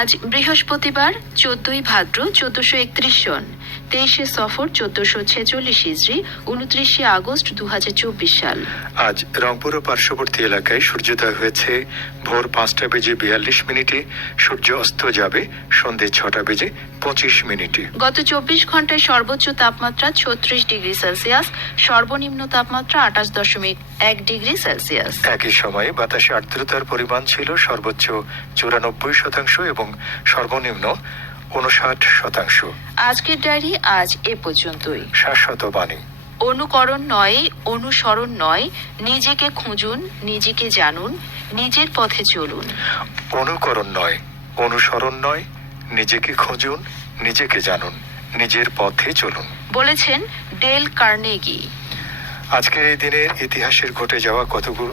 আজ বৃহস্পতিবার চোদ্দই ভাদ্র চোদ্দশো একত্রিশ সন তেইশে সফর চোদ্দশো ছেচল্লিশ ইজরি উনত্রিশে আগস্ট দু সাল। আজ রংপুর ও পার্শ্ববর্তী এলাকায় সূর্যোদয় হয়েছে। ভোর পাঁচটা বেজে বিয়াল্লিশ মিনিটে সূর্য অস্ত যাবে সন্ধে ছটা বেজে পঁচিশ মিনিটে। গত চব্বিশ ঘন্টায় সর্বোচ্চ তাপমাত্রা ছত্রিশ ডিগ্রি সেলসিয়াস সর্বনিম্ন তাপমাত্রা আঠাশ দশমিক এক ডিগ্রি সেলসিয়াস। একই সময়ে বাতাসে আর্দ্রতার পরিমাণ ছিল সর্বোচ্চ চুরানব্বই শতাংশ এবং সর্বনিম্ন উনষাট শতাংশ। আজকের ডায়েরি আজ এ পর্যন্তই। শাশ্বত বাণী। অনুকরণ নয় অনুসরণ নয় নিজেকে খুঁজুন নিজেকে জানুন নিজের পথে চলুন। অনুকরণ নয় অনুসরণ নয় নিজেকে খুঁজুন নিজেকে জানুন নিজের পথে চলুন। বলেছেন ডেল কার্নেগি। আজকের এই দিনের ইতিহাসের ঘটে যাওয়া কতগুলো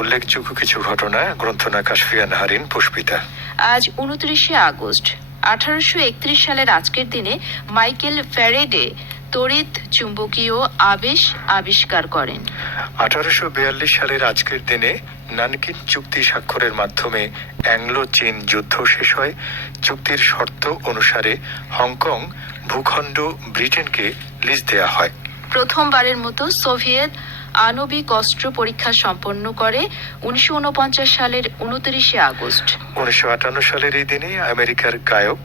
উল্লেখযোগ্য কিছু ঘটনা গ্রন্থনা কাশফিয়া নাহারিন পুষ্পিতা। আজ উনত্রিশে আগস্ট। আঠারোশো একত্রিশ সালের আজকের দিনে মাইকেল ফ্যারেডে তড়িৎ চুম্বকীয় আবেশ আবিষ্কার করেন। আঠারোশো বিয়াল্লিশ সালের আজকের দিনে নানকিন চুক্তি স্বাক্ষরের মাধ্যমে অ্যাংলো চীন যুদ্ধ শেষ হয়। চুক্তির শর্ত অনুসারে হংকং ভূখণ্ড ব্রিটেনকে লিজ দেয়া হয়। প্রথমবারের মতো সোভিয়েত আণবিক অস্ত্র পরীক্ষা সম্পন্ন করে উনিশশো ঊনপঞ্চাশ সালের উনত্রিশে আগস্ট। উনিশশো আটান্ন সালের এই দিনে আমেরিকার গায়ক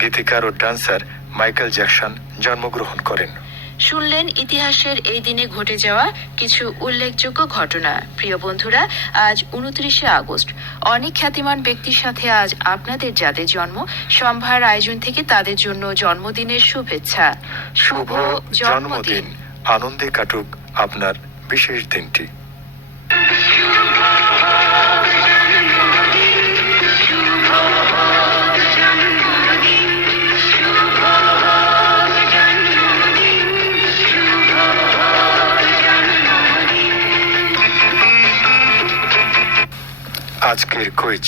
গীতিকার ও ডান্সার মাইকেল জ্যাকসন জন্মগ্রহণ করেন। শুনলেন ইতিহাসের এই দিনে ঘটে যাওয়া কিছু উল্লেখযোগ্য ঘটনা। প্রিয় বন্ধুরা আজ উনত্রিশে আগস্ট। অনেক খ্যাতিমান ব্যক্তির সাথে আজ আপনাদের যাদের জন্ম সম্ভার আয়োজন থেকে তাদের জন্য জন্মদিনের শুভেচ্ছা। শুভ জন্মদিন। আনন্দে কাটুক আপনার বিশেষ দিনটি। আজকের কুইজ।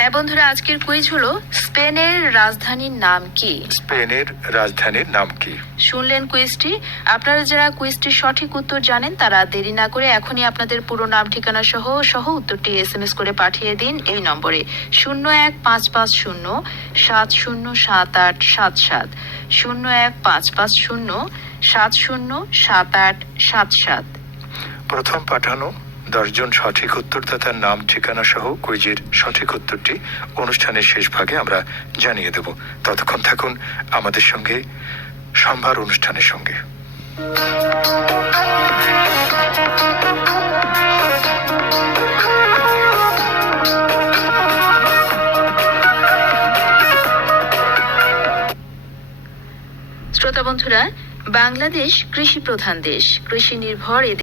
হ্যাঁ বন্ধুরা আজকের কুইজ হলো স্পেনের রাজধানীর নাম কি? স্পেনের রাজধানীর নাম কি? শুনলেন কুইজটি আপনারা যারা কুইজটির সঠিক উত্তর জানেন তারা দেরি না করে এখনই আপনাদের পুরো নাম ঠিকানা সহ সহ উত্তরটি এস এম এস করে পাঠিয়ে দিন এই নম্বরে। শূন্য এক পাঁচ পাঁচ শূন্য সাত শূন্য সাত আট সাত সাত। শূন্য এক পাঁচ পাঁচ শূন্য সাত শূন্য সাত আট সাত সাত। প্রথম পাঠানো দশজন সঠিক উত্তরদাতার নাম, ঠিকানা সহ কুইজের সঠিক উত্তরটি অনুষ্ঠানের শেষ ভাগে আমরা জানিয়ে দেব। ততক্ষণ থাকুন আমাদের সঙ্গে সম্ভার অনুষ্ঠানের সঙ্গে। শ্রোতা বন্ধুরা, বাংলাদেশ কৃষি প্রধান দেশ। কৃষি নির্ভর